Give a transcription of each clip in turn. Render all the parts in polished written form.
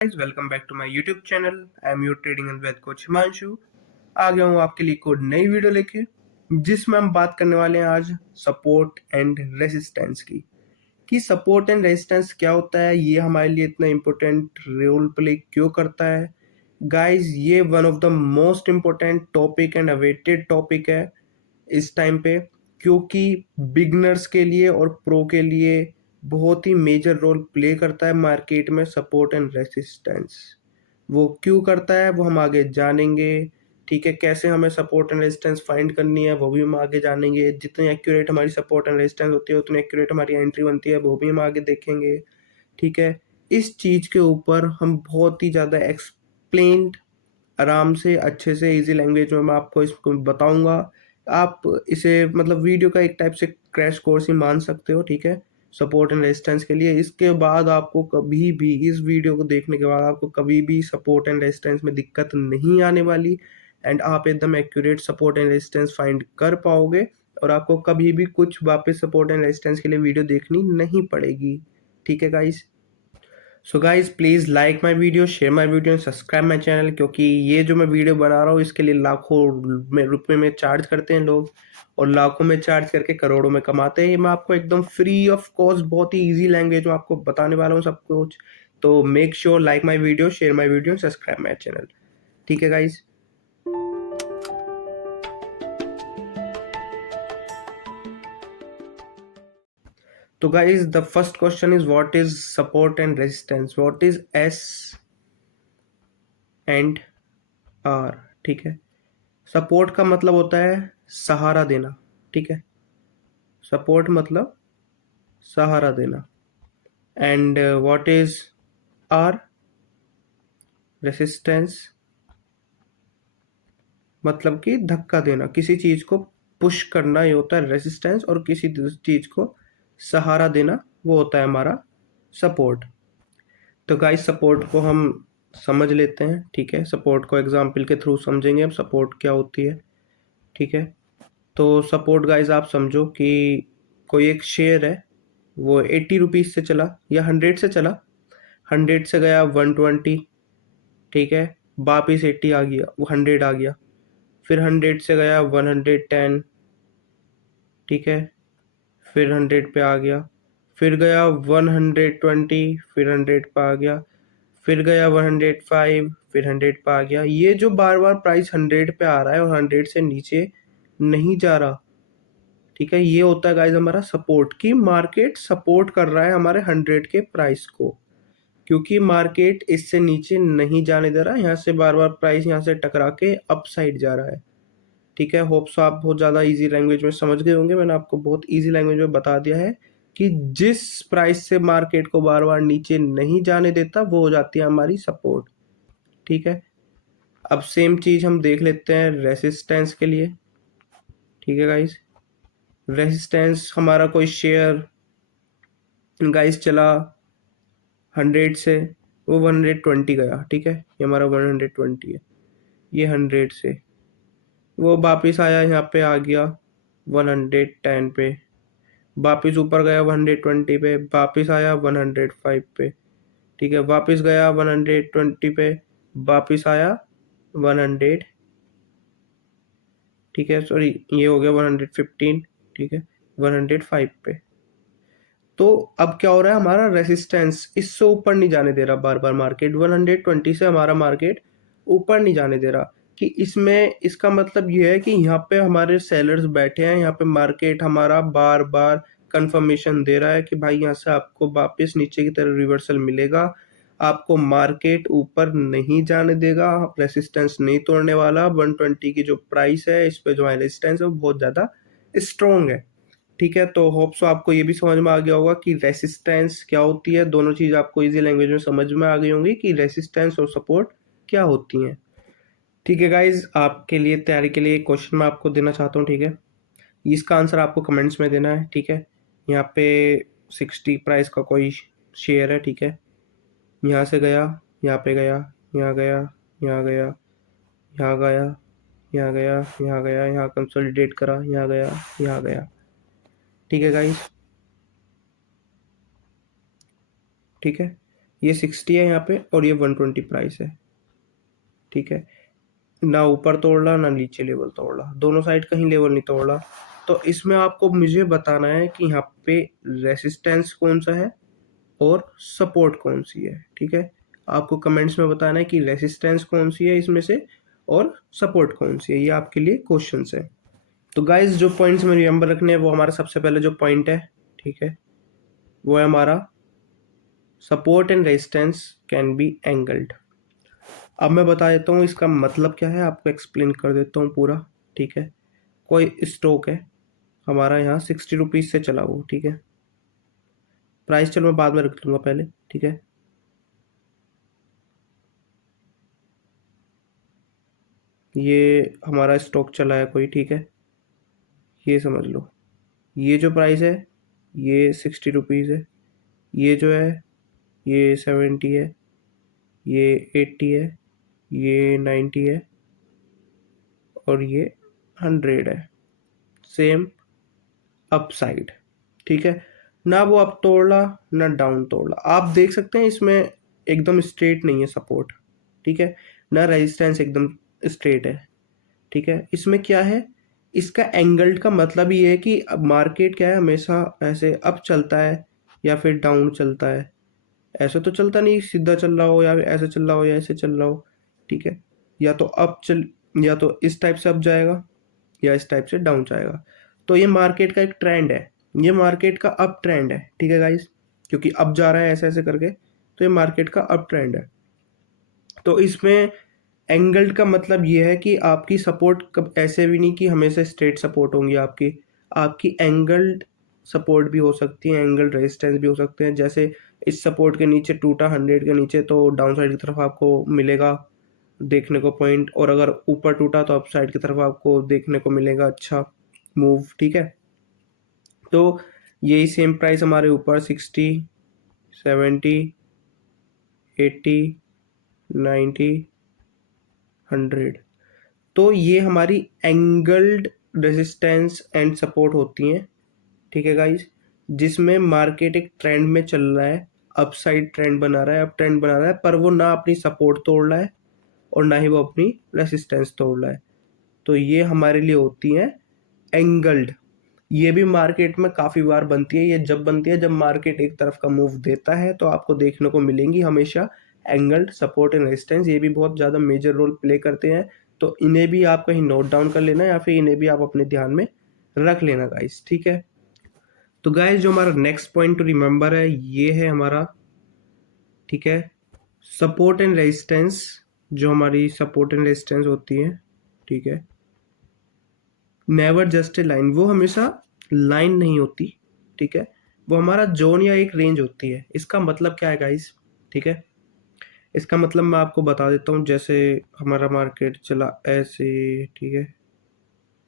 Guys welcome back to my YouTube channel. I am your trading and wealth coach Himanshu. आ गया हूँ आपके लिए एक और नई वीडियो लेके, जिसमें हम बात करने वाले हैं आज सपोर्ट एंड रेजिस्टेंस की। कि सपोर्ट एंड रेजिस्टेंस क्या होता है, ये हमारे लिए इतना इम्पोर्टेंट रोल प्ले क्यों करता है। गाइस ये one of the most important topic and awaited topic है इस टाइम पे, क्योंकि बिगनर्स के लिए और प्रो के लिए बहुत ही मेजर रोल प्ले करता है मार्केट में सपोर्ट एंड रेसिस्टेंस। वो क्यों करता है वो हम आगे जानेंगे। ठीक है, कैसे हमें सपोर्ट एंड रेजिस्टेंस फाइंड करनी है वो भी हम आगे जानेंगे। जितनी एक्यूरेट हमारी सपोर्ट एंड रेजिस्टेंस होती है उतनी एक्यूरेट हमारी एंट्री बनती है, वो भी हम आगे देखेंगे। ठीक है, इस चीज़ के ऊपर हम बहुत ही ज़्यादा एक्सप्लेन्ड आराम से अच्छे से इजी लैंग्वेज में मैं आपको इसको बताऊंगा। आप इसे मतलब वीडियो का एक टाइप से क्रैश कोर्स ही मान सकते हो। ठीक है, सपोर्ट एंड रेजिस्टेंस के लिए। इसके बाद आपको कभी भी इस वीडियो को देखने के बाद आपको कभी भी सपोर्ट एंड रेजिस्टेंस में दिक्कत नहीं आने वाली, एंड आप एकदम accurate support and resistance find कर पाओगे और आपको कभी भी कुछ वापस सपोर्ट एंड रेजिस्टेंस के लिए वीडियो देखनी नहीं पड़ेगी। ठीक है guys, so guys please like my video, share my video and subscribe my channel, क्योंकि ये जो मैं वीडियो बना रहा हूँ इसके लिए लाखों में रुपए में चार्ज करते हैं लोग, और लाखों में चार्ज करके करोड़ों में कमाते हैं। ये मैं आपको एकदम फ्री ऑफ कॉस्ट बहुत ही इजी लैंग्वेज में आपको बताने वाला हूँ सब कुछ। तो make sure like my video, share my video and subscribe my channel. ठीक है गाइज, तो guys the first question is what is support and resistance, what is S and R. ठीक है, सपोर्ट का मतलब होता है सहारा देना। ठीक है, सपोर्ट मतलब सहारा देना। And what is R, resistance मतलब कि धक्का देना, किसी चीज को पुश करना ये होता है रेसिस्टेंस, और किसी चीज को सहारा देना वो होता है हमारा सपोर्ट। तो गाइस सपोर्ट को हम समझ लेते हैं। ठीक है, सपोर्ट को एग्जाम्पल के थ्रू समझेंगे हम सपोर्ट क्या होती है। ठीक है, तो सपोर्ट गाइज आप समझो कि कोई एक शेयर है, वो 80 रुपीज़ से चला या 100 से चला, 100 से गया 120। ठीक है, वापिस 80 आ गया, वो 100 आ गया। फिर 100 से गया 110। ठीक है, फिर 100 पे आ गया। फिर गया 120, फिर 100 पे आ गया। फिर गया 105, फिर 100 पे आ गया। ये जो बार बार प्राइस 100 पे आ रहा है और 100 से नीचे नहीं जा रहा, ठीक है, ये होता है गाइज हमारा सपोर्ट। की मार्केट सपोर्ट कर रहा है हमारे 100 के प्राइस को, क्योंकि मार्केट इससे नीचे नहीं जाने दे रहा। यहाँ से बार बार प्राइस यहाँ से टकरा के अप साइड जा रहा है। ठीक है, होप्स आप बहुत ज़्यादा इजी लैंग्वेज में समझ गए होंगे। मैंने आपको बहुत इजी लैंग्वेज में बता दिया है कि जिस प्राइस से मार्केट को बार बार नीचे नहीं जाने देता वो हो जाती है हमारी सपोर्ट। ठीक है, अब सेम चीज़ हम देख लेते हैं रेसिस्टेंस के लिए। ठीक है गाइज, रेसिस्टेंस हमारा कोई शेयर गाइस चला 100 से, वो 120 गया। ठीक है, ये हमारा 120 है। ये 100 से वो वापस आया, यहाँ पे आ गया 110 पे, वापस ऊपर गया 120 पे, वापस आया 105 पे। ठीक है, वापस गया 120 पे, वापस आया 100। ठीक है, सॉरी ये हो गया 115। ठीक है, 105 पे। तो अब क्या हो रहा है, हमारा रेसिस्टेंस इससे ऊपर नहीं जाने दे रहा बार बार मार्केट। 120 से हमारा मार्केट ऊपर नहीं जाने दे रहा। कि इसमें इसका मतलब ये है कि यहाँ पे हमारे सेलर्स बैठे हैं, यहाँ पे मार्केट हमारा बार बार कंफर्मेशन दे रहा है कि भाई यहाँ से आपको वापस नीचे की तरफ रिवर्सल मिलेगा, आपको मार्केट ऊपर नहीं जाने देगा, रेसिस्टेंस नहीं तोड़ने वाला। 120 की जो प्राइस है, इस पे जो रेसिस्टेंस है वो बहुत ज़्यादा स्ट्रॉन्ग है। ठीक है, तो होप सो आपको ये भी समझ में आ गया होगा कि रेसिस्टेंस क्या होती है। दोनों चीज आपको इजी लैंग्वेज में समझ में आ गई होंगी कि रेसिस्टेंस और सपोर्ट क्या होती हैं। ठीक है गाइज, आपके लिए तैयारी के लिए एक क्वेश्चन मैं आपको देना चाहता हूँ। ठीक है, इसका आंसर आपको कमेंट्स में देना है। ठीक है, यहाँ पे 60 प्राइस का कोई शेयर है। ठीक है, यहाँ से गया, यहाँ पे गया, यहाँ गया, यहाँ गया, यहाँ गया, यहाँ गया, यहाँ गया, यहाँ कंसोलिडेट करा, यहाँ गया, यहाँ गया। ठीक है गाइज, ठीक है, ये 60 है यहाँ पे और ये 120 प्राइस है, ठीक है। ना ऊपर तोड़ रहा ना नीचे लेवल तोड़ रहा, दोनों साइड कहीं लेवल नहीं तोड़ रहा। तो इसमें आपको मुझे बताना है कि यहाँ पे रेसिस्टेंस कौन सा है और सपोर्ट कौन सी है, ठीक है। आपको कमेंट्स में बताना है कि रेसिस्टेंस कौन सी है इसमें से और सपोर्ट कौन सी है, ये आपके लिए क्वेश्चन है। तो गाइज जो पॉइंट्स में रिमेंबर रखने हैं वो हमारा सबसे पहले जो पॉइंट है, ठीक है, वो है हमारा support and resistance can be angled. अब मैं बता देता हूँ इसका मतलब क्या है, आपको एक्सप्लेन कर देता हूँ पूरा, ठीक है। कोई स्टॉक है हमारा यहाँ 60 रुपीज़ से चला वो, ठीक है। प्राइस चलो मैं बाद में रख लूँगा पहले, ठीक है। ये हमारा स्टॉक चला है कोई, ठीक है, ये समझ लो। ये जो प्राइस है ये 60 रुपीज़ है, ये जो है ये 70 है, ये 80 है, ये 90 है और ये 100 है। सेम अपसाइड, ठीक है। ना वो अप तोड़ा ना डाउन तोड़ा, आप देख सकते हैं इसमें एकदम स्ट्रेट नहीं है सपोर्ट, ठीक है, ना रेजिस्टेंस एकदम स्ट्रेट है, ठीक है। इसमें क्या है, इसका एंगल्ड का मतलब ये है कि अब मार्केट क्या है, हमेशा ऐसे अप चलता है या फिर डाउन चलता है। ऐसे तो चलता नहीं सीधा चल रहा हो या ऐसे चल रहा हो या ऐसे चल रहा हो, ठीक है। या तो अप चल, या तो इस टाइप से अप जाएगा या इस टाइप से डाउन जाएगा। तो ये मार्केट का एक ट्रेंड है, ये मार्केट का अप ट्रेंड है, ठीक है गाइस, क्योंकि अप जा रहा है ऐसे ऐसे करके, तो ये मार्केट का अप ट्रेंड है। तो इसमें एंगल्ड का मतलब ये है कि आपकी सपोर्ट कब ऐसे भी नहीं कि हमेशा स्ट्रेट सपोर्ट होंगी आपकी, आपकी एंगल्ड सपोर्ट भी हो सकती है, एंगल रेजिस्टेंस भी हो सकते हैं। जैसे इस सपोर्ट के नीचे टूटा 100 के नीचे तो डाउन साइड की तरफ आपको मिलेगा देखने को पॉइंट, और अगर ऊपर टूटा तो अप साइड की तरफ आपको देखने को मिलेगा अच्छा मूव, ठीक है। तो यही सेम प्राइस हमारे ऊपर 60, 70, 80, 90, 100, तो ये हमारी एंगल्ड रेजिस्टेंस एंड सपोर्ट होती हैं, ठीक है गाइज। जिसमें मार्केट एक ट्रेंड में चल रहा है, अपसाइड ट्रेंड बना रहा है, अप ट्रेंड बना रहा है, पर वो ना अपनी सपोर्ट तोड़ रहा है और ना ही वो अपनी रेसिस्टेंस तोड़ रहा है। तो ये हमारे लिए होती हैं एंगल्ड। ये भी मार्केट में काफ़ी बार बनती है, ये जब बनती है जब मार्केट एक तरफ का मूव देता है तो आपको देखने को मिलेंगी हमेशा एंगल्ड सपोर्ट एंड रेजिस्टेंस, ये भी बहुत ज़्यादा मेजर रोल प्ले करते हैं। तो इन्हें भी आप कहीं नोट डाउन कर लेना या फिर इन्हें भी आप अपने ध्यान में रख लेना गाइस, ठीक है। तो गाइस जो हमारा नेक्स्ट पॉइंट टू रिमेंबर है ये है हमारा, ठीक है, सपोर्ट एंड रेजिस्टेंस। जो हमारी सपोर्ट एंड रेजिस्टेंस होती है, ठीक है, नेवर जस्ट ए लाइन, वो हमेशा लाइन नहीं होती, ठीक है, वो हमारा जोन या एक रेंज होती है। इसका मतलब क्या है गाइस, ठीक है, इसका मतलब मैं आपको बता देता हूँ। जैसे हमारा मार्केट चला ऐसे, ठीक है,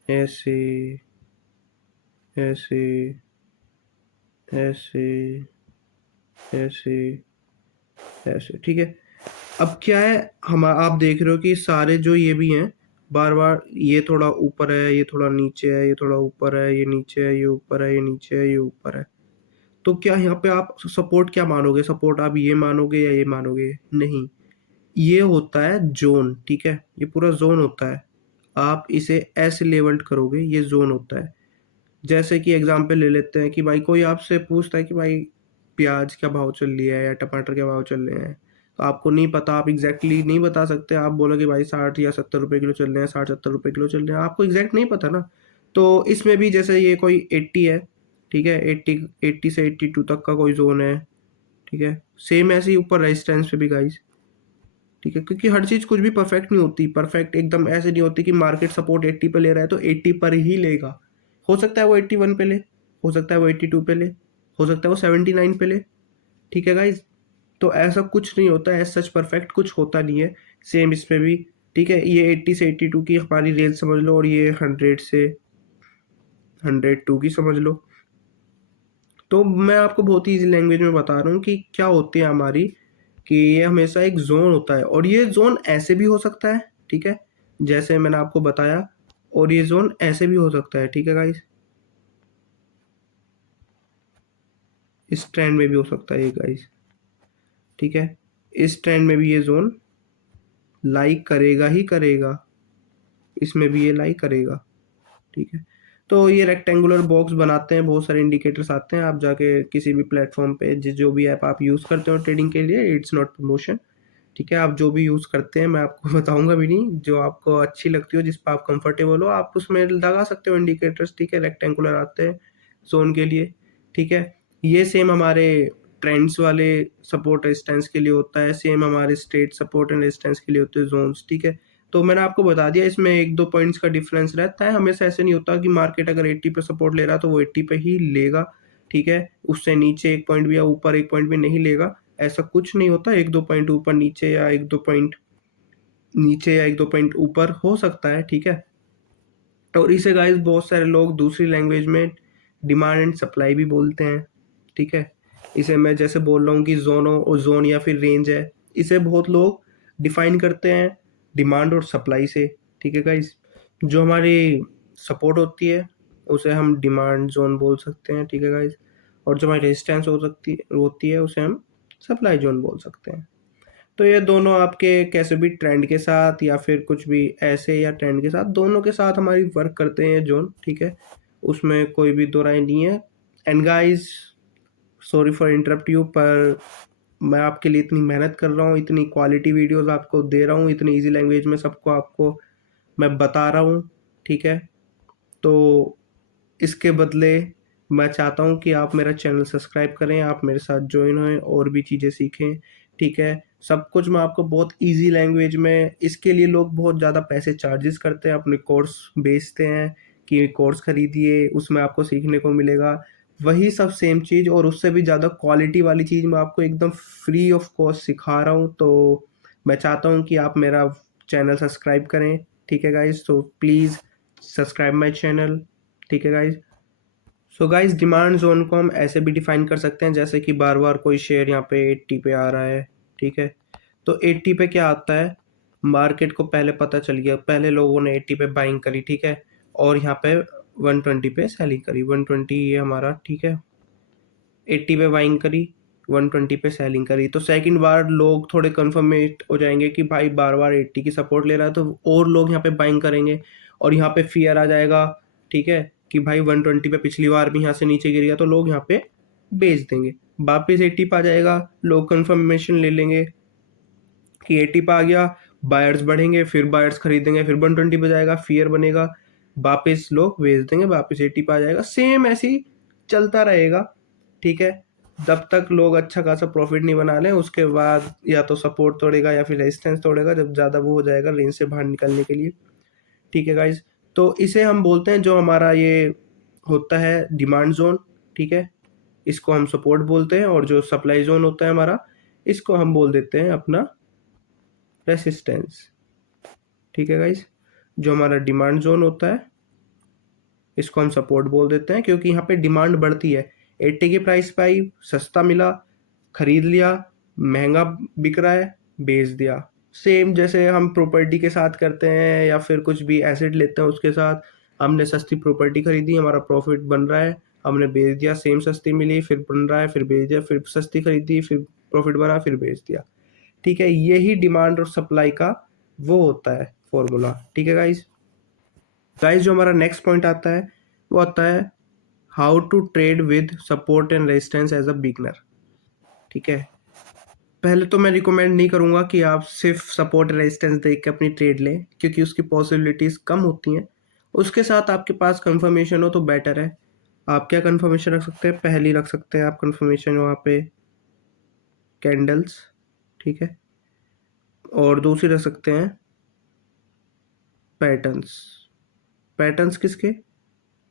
ऐसे ऐसे ऐसे ऐसे ऐसे, ठीक है। अब क्या है, हम आप देख रहे हो कि सारे जो ये भी हैं बार बार, ये थोड़ा ऊपर है, ये थोड़ा नीचे है, ये थोड़ा ऊपर है, ये नीचे है, ये ऊपर है, ये नीचे है, ये ऊपर है। तो क्या यहाँ पे आप सपोर्ट क्या मानोगे, सपोर्ट आप ये मानोगे या ये मानोगे, नहीं, ये होता है जोन, ठीक है, ये पूरा जोन होता है। आप इसे ऐसे लेवल्ड करोगे, ये जोन होता है। जैसे कि एग्जांपल ले लेते हैं कि भाई कोई आपसे पूछता है कि भाई प्याज क्या भाव चल रही है या टमाटर क्या भाव चल रहे हैं, तो आपको नहीं पता, आप एग्जैक्टली नहीं बता सकते। आप बोलोगे भाई 60 या 70 रुपये किलो चल रहे हैं, 60-70 रुपये किलो चल रहे हैं, आपको एग्जैक्ट नहीं पता ना। तो इसमें भी जैसे ये कोई 80 है, ठीक है, 80 से 82 तक का कोई जोन है, ठीक है। सेम ऐसे ही ऊपर रेजिस्टेंस पे भी गाइस, ठीक है, क्योंकि हर चीज़ कुछ भी परफेक्ट नहीं होती, परफेक्ट एकदम ऐसे नहीं होती कि मार्केट सपोर्ट 80 पे ले रहा है तो 80 पर ही लेगा। हो सकता है वो 81 पे ले, हो सकता है वो 82 पे ले, हो सकता है वो 79 पे ले, ठीक है गाइज। तो ऐसा कुछ नहीं होता है, सच परफेक्ट कुछ होता नहीं है। सेम इसमें भी, ठीक है, ये 80 से 82 की हमारी रेंज समझ लो और ये 100 से 102 की समझ लो। तो मैं आपको बहुत ही इजी लैंग्वेज में बता रहा हूँ कि क्या होती है हमारी, कि ये हमेशा एक जोन होता है और ये जोन ऐसे भी हो सकता है, ठीक है, जैसे मैंने आपको बताया, और ये जोन ऐसे भी हो सकता है, ठीक है गाइस, इस ट्रेंड में भी हो सकता है ये गाइस, ठीक है, इस ट्रेंड में भी ये जोन लाइक करेगा ही करेगा, इसमें भी ये लाइक करेगा। ठीक है, तो ये रेक्टेंगुलर बॉक्स बनाते हैं, बहुत सारे इंडिकेटर्स आते हैं, आप जाके किसी भी प्लेटफॉर्म पे जो भी ऐप आप यूज़ करते हो ट्रेडिंग के लिए, इट्स नॉट प्रमोशन, ठीक है, आप जो भी यूज़ करते हैं मैं आपको बताऊंगा भी नहीं, जो आपको अच्छी लगती हो, जिस पर आप कंफर्टेबल हो, आप उसमें लगा सकते हो इंडिकेटर्स। ठीक है, रेक्टेंगुलर आते हैं जोन के लिए। ठीक है, ये सेम हमारे ट्रेंड्स वाले सपोर्ट रेजिस्टेंस के लिए होता है, सेम हमारे स्ट्रेट सपोर्ट एंड रेजिस्टेंस के लिए होते हैं जोन्स। ठीक है, तो मैंने आपको बता दिया, इसमें 1-2 पॉइंट्स का डिफरेंस रहता है, हमेशा ऐसे नहीं होता कि मार्केट अगर 80 पे सपोर्ट ले रहा तो वो 80 पे ही लेगा। ठीक है, उससे नीचे 1 पॉइंट भी या ऊपर 1 पॉइंट भी नहीं लेगा, ऐसा कुछ नहीं होता। 1-2 पॉइंट ऊपर नीचे या 1-2 पॉइंट नीचे या 1-2 पॉइंट ऊपर हो सकता है। ठीक है, और इसे गाइस बहुत सारे लोग दूसरी लैंग्वेज में डिमांड एंड सप्लाई भी बोलते हैं। ठीक है, इसे मैं जैसे बोल रहा हूँ कि जोनो और जोन या फिर रेंज है, इसे बहुत लोग डिफाइन करते हैं डिमांड और सप्लाई से। ठीक है गाइस, जो हमारी सपोर्ट होती है उसे हम डिमांड जोन बोल सकते हैं। ठीक है गाइस, और जो हमारी रेजिस्टेंस हो सकती होती है उसे हम सप्लाई जोन बोल सकते हैं। तो ये दोनों आपके कैसे भी ट्रेंड के साथ या फिर कुछ भी ऐसे या ट्रेंड के साथ, दोनों के साथ हमारी वर्क करते हैं जोन। ठीक है, उसमें कोई भी दो राय नहीं है। And guys, sorry for interrupt you, पर मैं आपके लिए इतनी मेहनत कर रहा हूँ, इतनी क्वालिटी वीडियोस आपको दे रहा हूँ, इतनी इजी लैंग्वेज में सबको आपको मैं बता रहा हूँ। ठीक है, तो इसके बदले मैं चाहता हूँ कि आप मेरा चैनल सब्सक्राइब करें, आप मेरे साथ ज्वाइन होएं और भी चीज़ें सीखें। ठीक है, सब कुछ मैं आपको बहुत इजी लैंग्वेज में, इसके लिए लोग बहुत ज़्यादा पैसे चार्जेस करते हैं, अपने कोर्स बेचते हैं कि कोर्स खरीदिए उसमें आपको सीखने को मिलेगा, वही सब सेम चीज़ और उससे भी ज़्यादा क्वालिटी वाली चीज़ मैं आपको एकदम फ्री ऑफ कॉस्ट सिखा रहा हूँ। तो मैं चाहता हूँ कि आप मेरा चैनल सब्सक्राइब करें। ठीक है गाइज, तो प्लीज़ सब्सक्राइब माई चैनल। ठीक है guys, so guys, demand zone को हम ऐसे भी डिफाइन कर सकते हैं, जैसे कि बार बार कोई शेयर यहाँ पे 80 पे आ रहा है। ठीक है, तो 80 पे क्या आता है, मार्केट को पहले पता चल गया, पहले लोगों ने 80 पे बाइंग करी। ठीक है, और यहाँ पे 120 पे सेलिंग करी, 120 ये हमारा। ठीक है, 80 पे बाइंग करी, 120 पे सेलिंग करी, तो सेकंड बार लोग थोड़े कन्फर्मेट हो जाएंगे कि भाई बार बार 80 की सपोर्ट ले रहा है, तो और लोग यहाँ पे बाइंग करेंगे और यहाँ पे फियर आ जाएगा। ठीक है, कि भाई 120 पे पिछली बार भी यहाँ से नीचे गिर गया, तो लोग यहाँ पे बेच देंगे, वापस 80 पे आ जाएगा, लोग कन्फर्मेशन ले लेंगे कि 80 पे आ गया, बायर्स बढ़ेंगे, फिर बायर्स खरीदेंगे, फिर 120 पे जाएगा, फियर बनेगा, वापस लोग बेच देंगे, वापस 80 पे आ जाएगा, सेम ऐसे ही चलता रहेगा। ठीक है, जब तक लोग अच्छा खासा प्रॉफिट नहीं बना लें, उसके बाद या तो सपोर्ट तोड़ेगा या फिर रेजिस्टेंस तोड़ेगा, जब ज़्यादा वो हो जाएगा रेंज से बाहर निकलने के लिए। ठीक है गाइज, तो इसे हम बोलते हैं, जो हमारा ये होता है डिमांड जोन। ठीक है, इसको हम सपोर्ट बोलते हैं, और जो सप्लाई जोन होता है हमारा, इसको हम बोल देते हैं अपना रेसिस्टेंस। ठीक है गाइज, जो हमारा डिमांड जोन होता है इसको हम सपोर्ट बोल देते हैं, क्योंकि यहाँ पे डिमांड बढ़ती है। 80 की प्राइस पे आई, सस्ता मिला, खरीद लिया, महंगा बिक रहा है, बेच दिया। सेम जैसे हम प्रॉपर्टी के साथ करते हैं या फिर कुछ भी एसेट लेते हैं, उसके साथ हमने सस्ती प्रॉपर्टी खरीदी, हमारा प्रॉफिट बन रहा है, हमने बेच दिया, सेम सस्ती मिली, फिर बन रहा है, फिर बेच दिया, फिर सस्ती खरीदी, फिर प्रॉफिट बना, फिर बेच दिया। ठीक है, यही डिमांड और सप्लाई का वो होता है फॉर्मूला। ठीक है गाइज, गाइज जो हमारा नेक्स्ट पॉइंट आता है वो आता है how to trade with support and resistance as a beginner. ठीक है, पहले तो मैं रिकमेंड नहीं करूंगा कि आप सिर्फ सपोर्ट रेजिस्टेंस देख के अपनी ट्रेड लें, क्योंकि उसकी पॉसिबिलिटीज़ कम होती हैं। उसके साथ आपके पास कंफर्मेशन हो तो बेटर है। आप क्या कंफर्मेशन रख सकते हैं, पहली रख सकते हैं आप कंफर्मेशन वहाँ पे कैंडल्स। ठीक है, और दूसरी रख सकते हैं पैटर्न्स। पैटर्न्स किसके,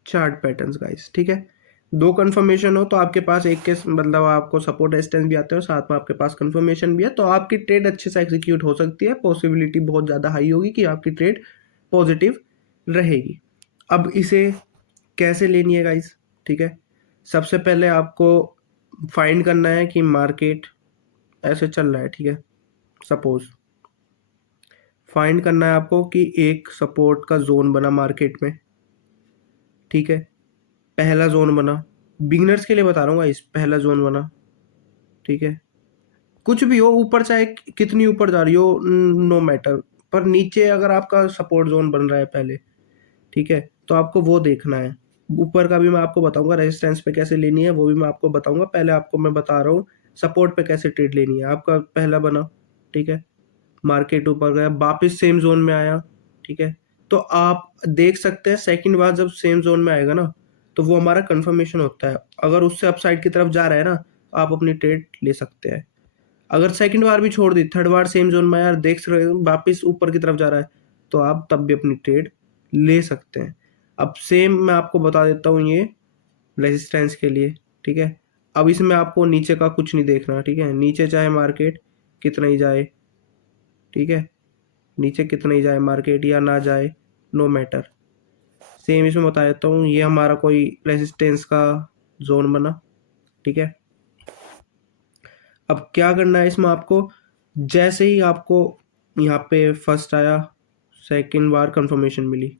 चार्ट पैटर्न्स गाइस। ठीक है, दो कंफर्मेशन हो तो आपके पास एक के मतलब आपको सपोर्ट रेजिस्टेंस भी आते हैं और साथ में आपके पास कंफर्मेशन भी है, तो आपकी ट्रेड अच्छे से एग्जीक्यूट हो सकती है, पॉसिबिलिटी बहुत ज़्यादा हाई होगी कि आपकी ट्रेड पॉजिटिव रहेगी। अब इसे कैसे लेनी है गाइस। ठीक है, सबसे पहले आपको फाइंड करना है कि मार्केट ऐसे चल रहा है। ठीक है, सपोज फाइंड करना है आपको कि एक सपोर्ट का जोन बना मार्केट में। ठीक है, पहला जोन बना, बिगिनर्स के लिए बता रहा हूँ इस, पहला जोन बना। ठीक है, कुछ भी हो, ऊपर चाहे कितनी ऊपर जा रही हो, नो मैटर, पर नीचे अगर आपका सपोर्ट जोन बन रहा है पहले, ठीक है, तो आपको वो देखना है। ऊपर का भी मैं आपको बताऊंगा, रेजिस्टेंस पे कैसे लेनी है वो भी मैं आपको बताऊंगा। पहले आपको मैं बता रहा हूँ सपोर्ट पे कैसे ट्रेड लेनी है। आपका पहला बना, ठीक है, मार्केट ऊपर गया, वापस सेम जोन में आया, ठीक है, तो आप देख सकते हैं सेकंड बार जब सेम जोन में आएगा ना, तो वो हमारा कंफर्मेशन होता है। अगर उससे अपसाइड की तरफ जा रहा है ना, आप अपनी ट्रेड ले सकते हैं। अगर सेकंड बार भी छोड़ दी, थर्ड बार सेम जोन में यार देख रहे हो वापस ऊपर की तरफ जा रहा है, तो आप तब भी अपनी ट्रेड ले सकते हैं। अब सेम मैं आपको बता देता हूँ ये रेजिस्टेंस के लिए, ठीक है। अब इसमें आपको नीचे का कुछ नहीं देखना, ठीक है, नीचे चाहे मार्केट कितना ही जाए, ठीक है, नीचे कितना ही जाए मार्केट या ना जाए, नो मैटर। सेम इसमें बता देता हूँ, ये हमारा कोई रेजिस्टेंस का जोन बना, ठीक है। अब क्या करना है इसमें आपको, जैसे ही आपको यहाँ पे फर्स्ट आया, सेकंड बार कंफर्मेशन मिली,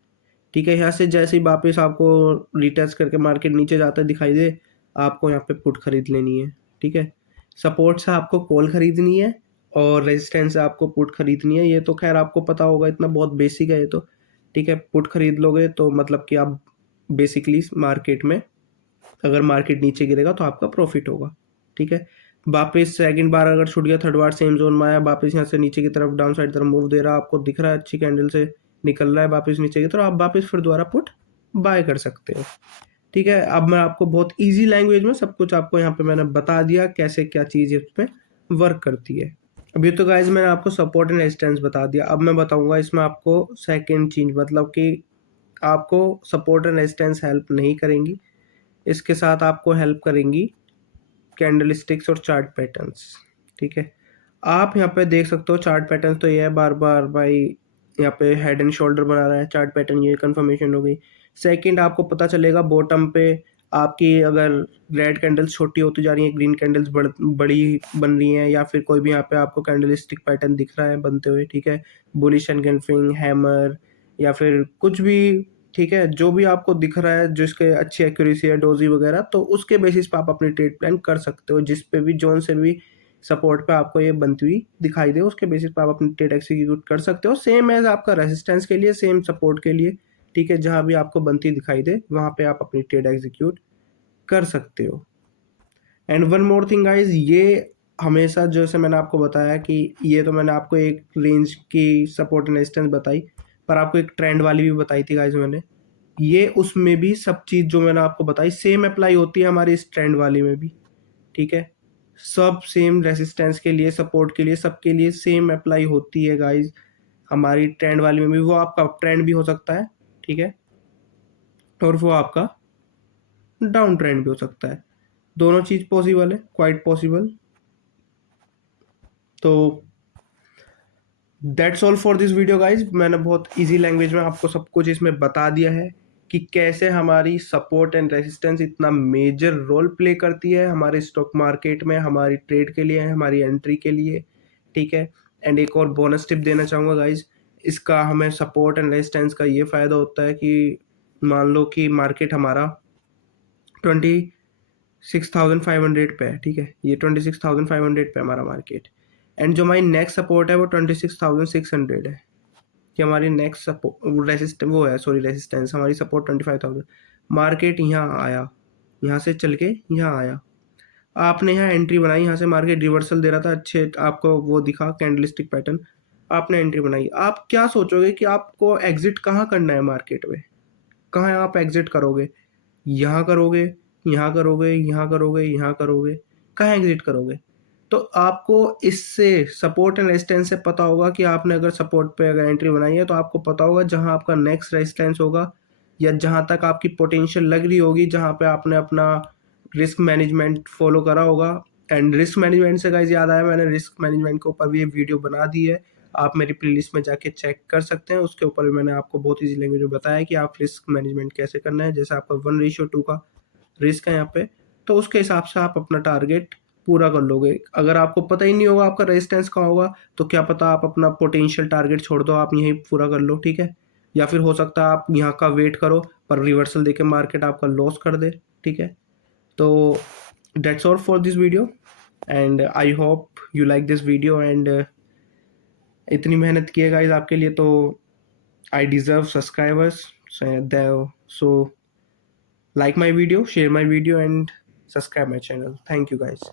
ठीक है, यहाँ से जैसे ही वापस आपको रिटेस्ट करके मार्केट नीचे जाता दिखाई दे, आपको यहाँ पे पुट खरीद लेनी है, ठीक है। सपोर्ट से आपको कॉल खरीदनी है और रेजिस्टेंस से आपको पुट खरीदनी है। ये तो खैर आपको पता होगा, इतना बहुत बेसिक है ये तो, ठीक है। पुट खरीद लोगे तो मतलब कि आप बेसिकली मार्केट में, अगर मार्केट नीचे गिरेगा तो आपका प्रॉफिट होगा, ठीक है। वापस सेकंड बार अगर छूट गया, थर्ड बार सेम जोन में आया, वापस यहाँ से नीचे की तरफ डाउन साइड तरफ मूव दे रहा, आपको दिख रहा है अच्छी कैंडल से निकल रहा है वापस नीचे की तरफ, आप वापस फिर दोबारा पुट बाय कर सकते हो, ठीक है। अब मैं आपको बहुत ईजी लैंग्वेज में सब कुछ आपको यहाँ पे मैंने बता दिया कैसे क्या चीज़ इसमें वर्क करती है। अभी तो गाइज मैंने आपको सपोर्ट एंड रेजिस्टेंस बता दिया, अब मैं बताऊंगा इसमें आपको सेकेंड चीज, मतलब कि आपको सपोर्ट एंड रेजिस्टेंस हेल्प नहीं करेंगी, इसके साथ आपको हेल्प करेंगी कैंडल स्टिक्स और चार्ट पैटर्न्स, ठीक है। आप यहाँ पे देख सकते हो चार्ट पैटर्न, तो ये है बार बार भाई यहाँ पे हेड एंड शोल्डर बना रहा है चार्ट पैटर्न, ये कंफर्मेशन हो गई। सेकंड आपको पता चलेगा बॉटम पे आपकी अगर रेड कैंडल्स छोटी होती जा रही हैं, ग्रीन कैंडल्स बड़ी बन रही हैं, या फिर कोई भी यहाँ पे आपको कैंडल स्टिक पैटर्न दिख रहा है बनते हुए, ठीक है, बुलिश एनगल्फिंग, हैमर, या फिर कुछ भी, ठीक है, जो भी आपको दिख रहा है जिसके अच्छी एक्यूरेसी है, डोजी वगैरह, तो उसके बेसिस पे आप अपनी ट्रेड प्लान कर सकते हो। जिस पे भी जोन से भी सपोर्ट पे आपको ये बनती हुई दिखाई दे, उसके बेसिस पे आप अपनी ट्रेड एक्सिक्यूट कर सकते हो। सेम एज आपका रेजिस्टेंस के लिए, सेम सपोर्ट के लिए, ठीक है, जहां भी आपको बनती दिखाई दे वहां पे आप अपनी ट्रेड एग्जीक्यूट कर सकते हो। And one more thing guys, ये हमेशा जैसे मैंने आपको बताया कि ये तो मैंने आपको एक रेंज की सपोर्ट एंड रेजिस्टेंस बताई, पर आपको एक ट्रेंड वाली भी बताई थी गाइज मैंने, ये उसमें भी सब चीज़ जो मैंने आपको बताई सेम अप्लाई होती है हमारी इस ट्रेंड वाली में भी, ठीक है। सब सेम रेसिस्टेंस के लिए, सपोर्ट के लिए, सबके लिए सेम अप्लाई होती है गाइज हमारी ट्रेंड वाली में भी। वो आपका ट्रेंड भी हो सकता है, ठीक है, और वो आपका डाउन ट्रेंड भी हो सकता है, दोनों चीज़ पॉसिबल है, क्वाइट पॉसिबल। तो that's all for this video guys, मैंने बहुत इजी लैंग्वेज में आपको सब कुछ इसमें बता दिया है कि कैसे हमारी सपोर्ट एंड रेजिस्टेंस इतना मेजर रोल प्ले करती है हमारे स्टॉक मार्केट में, हमारी ट्रेड के लिए, हमारी एंट्री के लिए, ठीक है। एंड एक और बोनस टिप देना चाहूँगा गाइज, इसका हमें सपोर्ट एंड रेजिस्टेंस का ये फ़ायदा होता है कि मान लो कि मार्केट हमारा 26,500 पे है, ठीक है, ये 26,500 पे हमारा मार्केट, एंड जो हमारी नेक्स्ट सपोर्ट है वो 26,600 है, कि हमारी नेक्स्ट सपोर्ट रेसिस्ट वो है, सॉरी रेसिस्टेंस, हमारी सपोर्ट 25,000। मार्केट यहाँ आया, यहाँ से चल के यहाँ आया, आपने यहाँ एंट्री बनाई, यहाँ से मार्केट रिवर्सल दे रहा था, अच्छे आपको वो दिखा कैंडलस्टिक पैटर्न, आपने एंट्री बनाई, आप क्या सोचोगे कि आपको एग्जिट कहाँ करना है मार्केट में, कहाँ आप एग्जिट करोगे, यहाँ करोगे, यहाँ करोगे, यहाँ करोगे, यहाँ करोगे, कहाँ एग्जिट करोगे। तो आपको इससे सपोर्ट एंड रेजिस्टेंस से पता होगा कि आपने अगर सपोर्ट पे अगर एंट्री बनाई है तो आपको पता होगा जहां आपका नेक्स्ट रेजिस्टेंस होगा, या जहां तक आपकी पोटेंशियल लग रही होगी, जहां पे आपने अपना रिस्क मैनेजमेंट फॉलो करा होगा। एंड रिस्क मैनेजमेंट से गाइस याद आया, मैंने रिस्क मैनेजमेंट के ऊपर भी एक वीडियो बना दी है, आप मेरी प्लेलिस्ट में जाके चेक कर सकते हैं, उसके ऊपर भी मैंने आपको बहुत ईजी लैंग्वेज में बताया कि आप रिस्क मैनेजमेंट कैसे करना है। जैसे आपका 1:2 का रिस्क है यहाँ पे, तो उसके हिसाब से आप अपना टारगेट पूरा कर लोगे। अगर आपको पता ही नहीं होगा आपका रेजिस्टेंस कहाँ होगा, तो क्या पता आप अपना पोटेंशियल टारगेट छोड़ दो, आप यहीं पूरा कर लो, ठीक है। या फिर हो सकता है आप यहाँ का वेट करो पर रिवर्सल देके मार्केट आपका लॉस कर दे, ठीक है। तो that's all for this video. And I hope you like this video and इतनी मेहनत की है गाइज आपके लिए, तो I deserve subscribers. So like my video, share my video and subscribe my channel. Thank you guys.